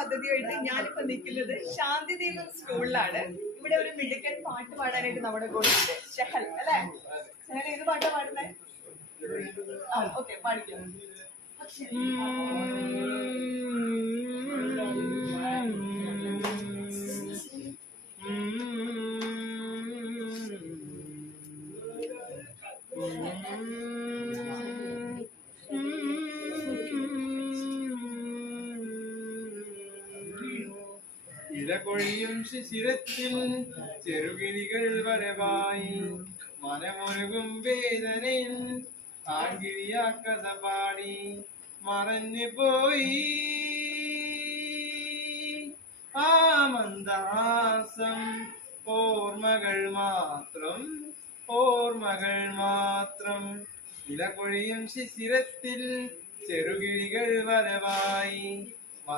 പദ്ധതിയായിട്ട് ഞാനിപ്പോ നിൽക്കുന്നത് ശാന്തിദീപം സ്കൂളിലാണ്. ഇവിടെ ഒരു മിടുക്കൻ പാട്ട് പാടാനായിട്ട് നമ്മുടെ കൂടെ ഉണ്ട്, ഷഹൽ അല്ലെ? ഷഹൽ ഏത് പാട്ടാ പാടുന്നേ? ഓക്കെ, പാടിക്കാം. ഇലകൊഴിയും ശിശിരത്തിൽ ചെറുകിളികൾ വരവായി, മനമൊരുകും വേദനയിൽ ആൺകിളിയാ കഥ പാടി മറഞ്ഞു പോയി. ആ മന്ദഹാസം ഓർമ്മകൾ മാത്രം, ഓർമ്മകൾ മാത്രം. ഇലകൊഴിയും ശിശിരത്തിൽ ചെറുകിളികൾ വരവായി,